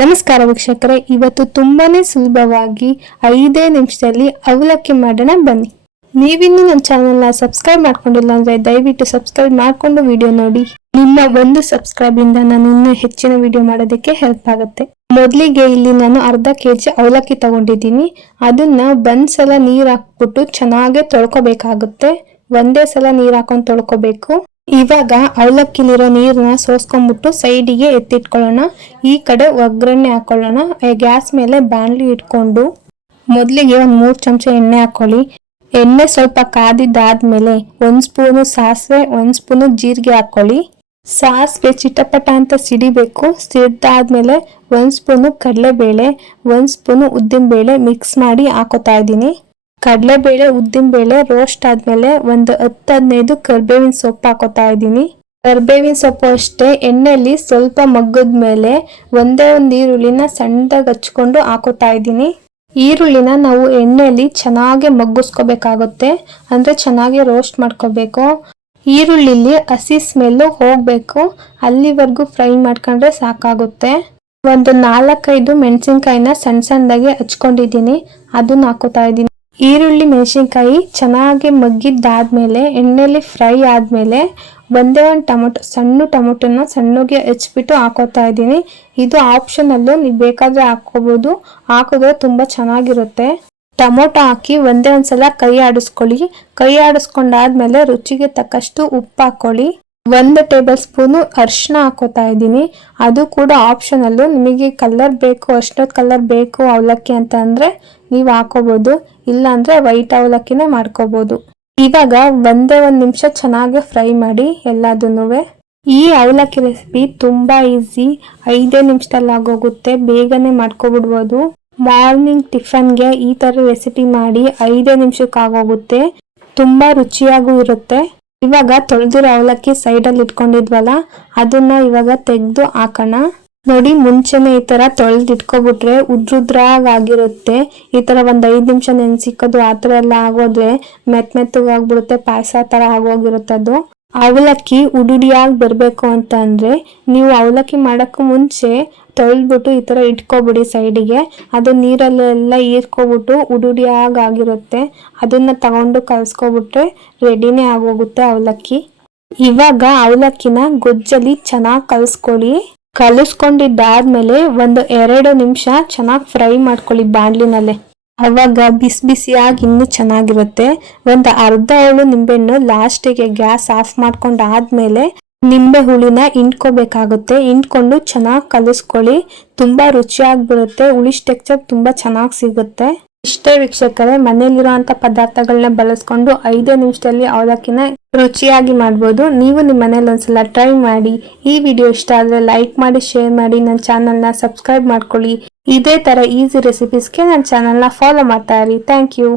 ನಮಸ್ಕಾರ ವೀಕ್ಷಕರೇ, ಇವತ್ತು ತುಂಬಾನೇ ಸುಲಭವಾಗಿ ಐದೇ ನಿಮಿಷದಲ್ಲಿ ಅವಲಕ್ಕಿ ಮಾಡೋಣ ಬನ್ನಿ. ನೀವಿನ್ನೂ ನನ್ನ ಚಾನೆಲ್ನ ಸಬ್ಸ್ಕ್ರೈಬ್ ಮಾಡ್ಕೊಂಡಿಲ್ಲ ಅಂದ್ರೆ ದಯವಿಟ್ಟು ಸಬ್ಸ್ಕ್ರೈಬ್ ಮಾಡ್ಕೊಂಡು ವಿಡಿಯೋ ನೋಡಿ. ನಿಮ್ಮ ಒಂದು ಸಬ್ಸ್ಕ್ರೈಬ್ ಇಂದ ನಾನು ಇನ್ನೂ ಹೆಚ್ಚಿನ ವಿಡಿಯೋ ಮಾಡೋದಕ್ಕೆ ಹೆಲ್ಪ್ ಆಗುತ್ತೆ. ಮೊದಲಿಗೆ ಇಲ್ಲಿ ನಾನು ಅರ್ಧ ಕೆಜಿ ಅವಲಕ್ಕಿ ತಗೊಂಡಿದ್ದೀನಿ. ಅದನ್ನ ಒಂದ್ ಸಲ ನೀರ್ ಹಾಕ್ಬಿಟ್ಟು ಚೆನ್ನಾಗೆ ತೊಳ್ಕೊಬೇಕಾಗುತ್ತೆ. ಒಂದೇ ಸಲ ನೀರ್ ಹಾಕೊಂಡು ತೊಳ್ಕೊಬೇಕು. ಇವಾಗ ಅವಲಕ್ಕಿಲಿರೋ ನೀರನ್ನ ಸೋಸ್ಕೊಂಡ್ಬಿಟ್ಟು ಸೈಡಿಗೆ ಎತ್ತಿಟ್ಕೊಳ್ಳೋಣ. ಈ ಕಡೆ ಒಗ್ಗರಣೆ ಹಾಕೊಳ್ಳೋಣ. ಗ್ಯಾಸ್ ಮೇಲೆ ಬಾಣಲಿ ಇಟ್ಕೊಂಡು ಮೊದಲಿಗೆ ಒಂದು ಮೂರು ಚಮಚ ಎಣ್ಣೆ ಹಾಕೊಳ್ಳಿ. ಎಣ್ಣೆ ಸ್ವಲ್ಪ ಕಾದಿದ್ದಾದ್ಮೇಲೆ ಒಂದು ಸ್ಪೂನು ಸಾಸಿವೆ, ಒಂದು ಸ್ಪೂನು ಜೀರಿಗೆ ಹಾಕೊಳ್ಳಿ. ಸಾಸಿವೆ ಚಿಟಪಟ ಅಂತ ಸಿಡಿಬೇಕು. ಸಿಡ್ದಾದ್ಮೇಲೆ ಒಂದು ಸ್ಪೂನು ಕಡಲೆಬೇಳೆ, ಒಂದು ಸ್ಪೂನು ಉದ್ದಿನಬೇಳೆ ಮಿಕ್ಸ್ ಮಾಡಿ ಹಾಕೋತಾ ಇದ್ದೀನಿ. ಕಡಲೆಬೇಳೆ, ಉದ್ದಿನಬೇಳೆ ರೋಸ್ಟ್ ಆದ್ಮೇಲೆ ಒಂದು ಹತ್ತು ಹದಿನೈದು ಕರ್ಬೇವಿನ ಸೊಪ್ಪು ಹಾಕೋತಾ ಇದ್ದೀನಿ. ಕರ್ಬೇವಿನ ಸೊಪ್ಪು ಅಷ್ಟೇ ಎಣ್ಣೆಯಲ್ಲಿ ಸ್ವಲ್ಪ ಮಗ್ಗದ್ಮೇಲೆ ಒಂದೇ ಒಂದು ಈರುಳ್ಳಿನ ಸಣ್ಣದಾಗಿ ಹಚ್ಕೊಂಡು ಹಾಕೋತಾ ಇದ್ದೀನಿ. ಈರುಳ್ಳಿನ ನಾವು ಎಣ್ಣೆಯಲ್ಲಿ ಚೆನ್ನಾಗಿ ಮಗ್ಗಿಸ್ಕೋಬೇಕಾಗುತ್ತೆ, ಅಂದರೆ ಚೆನ್ನಾಗಿ ರೋಸ್ಟ್ ಮಾಡ್ಕೋಬೇಕು. ಈರುಳ್ಳಿಲಿ ಹಸಿ ಸ್ಮೆಲ್ಲು ಹೋಗಬೇಕು, ಅಲ್ಲಿವರೆಗೂ ಫ್ರೈ ಮಾಡ್ಕೊಂಡ್ರೆ ಸಾಕಾಗುತ್ತೆ. ಒಂದು ನಾಲ್ಕೈದು ಮೆಣಸಿನ್ಕಾಯಿನ ಸಣ್ಣ ಸಣ್ಣದಾಗಿ ಹಚ್ಕೊಂಡಿದ್ದೀನಿ, ಅದನ್ನ ಹಾಕೋತಾ ಇದ್ದೀನಿ. ಈರುಳ್ಳಿ, ಮೆಣಸಿನ್ಕಾಯಿ ಚೆನ್ನಾಗಿ ಮಗ್ಗಿದ್ದಾದ್ಮೇಲೆ ಎಣ್ಣೆಯಲ್ಲಿ ಫ್ರೈ ಆದಮೇಲೆ ಒಂದೇ ಒಂದು ಟೊಮೊಟೊ, ಸಣ್ಣ ಟೊಮೊಟೊನ ಸಣ್ಣಗೆ ಹೆಚ್ಚಿಬಿಟ್ಟು ಹಾಕೋತಾ ಇದ್ದೀನಿ. ಇದು ಆಪ್ಷನಲ್ಲು ನೀವು ಬೇಕಾದರೆ ಹಾಕ್ಕೋಬೋದು. ಹಾಕಿದ್ರೆ ತುಂಬ ಚೆನ್ನಾಗಿರುತ್ತೆ. ಟೊಮೊಟೊ ಹಾಕಿ ಒಂದೇ ಒಂದು ಸಲ ಕೈ ಆಡಿಸ್ಕೊಳ್ಳಿ. ಕೈ ಆಡಿಸ್ಕೊಂಡಾದ್ಮೇಲೆ ರುಚಿಗೆ ತಕ್ಕಷ್ಟು ಉಪ್ಪು ಹಾಕೊಳ್ಳಿ ಒಂದು ಟೇಬಲ್ ಸ್ಪೂನು ಅರಿಶಿನ ಹಾಕೋತಾ ಇದ್ದೀನಿ. ಅದು ಕೂಡ ಆಪ್ಷನಲ್ಲು ನಿಮಗೆ ಕಲರ್ ಬೇಕು, ಅಷ್ಟೊತ್ತು ಕಲರ್ ಬೇಕು ಅವಲಕ್ಕಿ ಅಂತ ಅಂದರೆ ನೀವು ಹಾಕೋಬೋದು. ಇಲ್ಲಾಂದರೆ ವೈಟ್ ಅವಲಕ್ಕಿನೇ ಮಾಡ್ಕೋಬೋದು. ಇವಾಗ ಒಂದೇ ಒಂದು ನಿಮಿಷ ಚೆನ್ನಾಗಿ ಫ್ರೈ ಮಾಡಿ ಎಲ್ಲದನ್ನೂ ಈ ಅವಲಕ್ಕಿ ರೆಸಿಪಿ ತುಂಬ ಈಸಿ ಐದೇ ನಿಮಿಷದಲ್ಲಿ ಆಗೋಗುತ್ತೆ ಬೇಗನೆ ಮಾಡ್ಕೊಬಿಡ್ಬೋದು. ಮಾರ್ನಿಂಗ್ ಟಿಫನ್ಗೆ ಈ ಥರ ರೆಸಿಪಿ ಮಾಡಿ ಐದೇ ನಿಮಿಷಕ್ಕೆ ಆಗೋಗುತ್ತೆ ತುಂಬಾ ರುಚಿಯಾಗೂ ಇರುತ್ತೆ. ಇವಾಗ ತೊಳೆದಿರೋ ಅವಲಕ್ಕಿ ಸೈಡಲ್ಲಿ ಇಟ್ಕೊಂಡಿದ್ವಲ್ಲ, ಅದನ್ನ ಇವಾಗ ತೆಗೆದು ಹಾಕೋಣ. ನೋಡಿ, ಮುಂಚೆನೆ ಈ ತರ ತೊಳೆದಿಟ್ಕೊಬಿಟ್ರೆ ಉದ್ರುದ್ರಾಗಿರುತ್ತೆ ಈ ತರ ಒಂದು ಐದ್ ನಿಮಿಷ ನೆನ್ಸಿಕ್ಕೋದು, ಆ ಥರ ಎಲ್ಲ ಆಗೋದ್ರೆ ಮೆತ್ ಮೆತ್ತಗಾಗ್ಬಿಡುತ್ತೆ ಪಾಯಸ ತರ ಆಗೋಗಿರುತ್ತೆ ಅದು ಅವಲಕ್ಕಿ ಉಡುಡಿಯಾಗಿ ಬರಬೇಕು ಅಂತ ಅಂದರೆ ನೀವು ಅವಲಕ್ಕಿ ಮಾಡೋಕ್ಕೂ ಮುಂಚೆ ತೊಳೆದ್ಬಿಟ್ಟು ಈ ಥರ ಇಟ್ಕೊಬಿಡಿ ಸೈಡಿಗೆ. ಅದು ನೀರಲ್ಲೆಲ್ಲ ಈರ್ಕೊಬಿಟ್ಟು ಉಡುಡಿಯಾಗಿ ಆಗಿರುತ್ತೆ. ಅದನ್ನು ತಗೊಂಡು ಕಲಸ್ಕೊಬಿಟ್ರೆ ರೆಡಿನೇ ಆಗೋಗುತ್ತೆ ಅವಲಕ್ಕಿ. ಇವಾಗ ಅವಲಕ್ಕಿನ ಗೊಜ್ಜಲ್ಲಿ ಚೆನ್ನಾಗಿ ಕಲಸ್ಕೊಳ್ಳಿ. ಕಲಸ್ಕೊಂಡಿದ್ದಾದ್ಮೇಲೆ ಒಂದು ಎರಡು ನಿಮಿಷ ಚೆನ್ನಾಗಿ ಫ್ರೈ ಮಾಡ್ಕೊಳ್ಳಿ ಬಾಣ್ಲಿನಲ್ಲೇ. ಅವಾಗ ಬಿಸಿ ಬಿಸಿಯಾಗಿ ಇನ್ನೂ ಚೆನ್ನಾಗಿರುತ್ತೆ. ಒಂದು ಅರ್ಧ ಅವಳು ನಿಂಬೆಹಣ್ಣು ಲಾಸ್ಟಿಗೆ ಗ್ಯಾಸ್ ಆಫ್ ಮಾಡ್ಕೊಂಡು ಆದ್ಮೇಲೆ ನಿಂಬೆ ಹುಳಿನ ಹಿಂಡ್ಕೋಬೇಕಾಗುತ್ತೆ. ಹಿಂಡ್ಕೊಂಡು ಚೆನ್ನಾಗಿ ಕಲಿಸ್ಕೊಳ್ಳಿ. ತುಂಬಾ ರುಚಿಯಾಗಿ ಬರುತ್ತೆ. ಹುಳಿ ಟೆಕ್ಚರ್ ತುಂಬಾ ಚೆನ್ನಾಗಿ ಸಿಗುತ್ತೆ. ಇಷ್ಟೇ ವೀಕ್ಷಕರೇ ಮನೆಯಲ್ಲಿರುವಂಥ ಪದಾರ್ಥಗಳನ್ನ ಬಳಸ್ಕೊಂಡು ಐದೇ ನಿಮಿಷದಲ್ಲಿ ಅವಲಕ್ಕಿನ ರುಚಿಯಾಗಿ ಮಾಡ್ಬೋದು. ನೀವು ನಿಮ್ಮ ಮನೇಲಿ ಒಂದ್ಸಲ ಟ್ರೈ ಮಾಡಿ. ಈ ವಿಡಿಯೋ ಇಷ್ಟ ಆದರೆ ಲೈಕ್ ಮಾಡಿ ಶೇರ್ ಮಾಡಿ. ನನ್ನ ಚಾನಲ್ನ ಸಬ್ಸ್ಕ್ರೈಬ್ ಮಾಡ್ಕೊಳ್ಳಿ. ಇದೇ ತರ ಈಸಿ ರೆಸಿಪೀಸ್ಗೆ ನನ್ನ ಚಾನಲ್ನ ಫಾಲೋ ಮಾಡ್ತಾ ಇರಿ. Thank you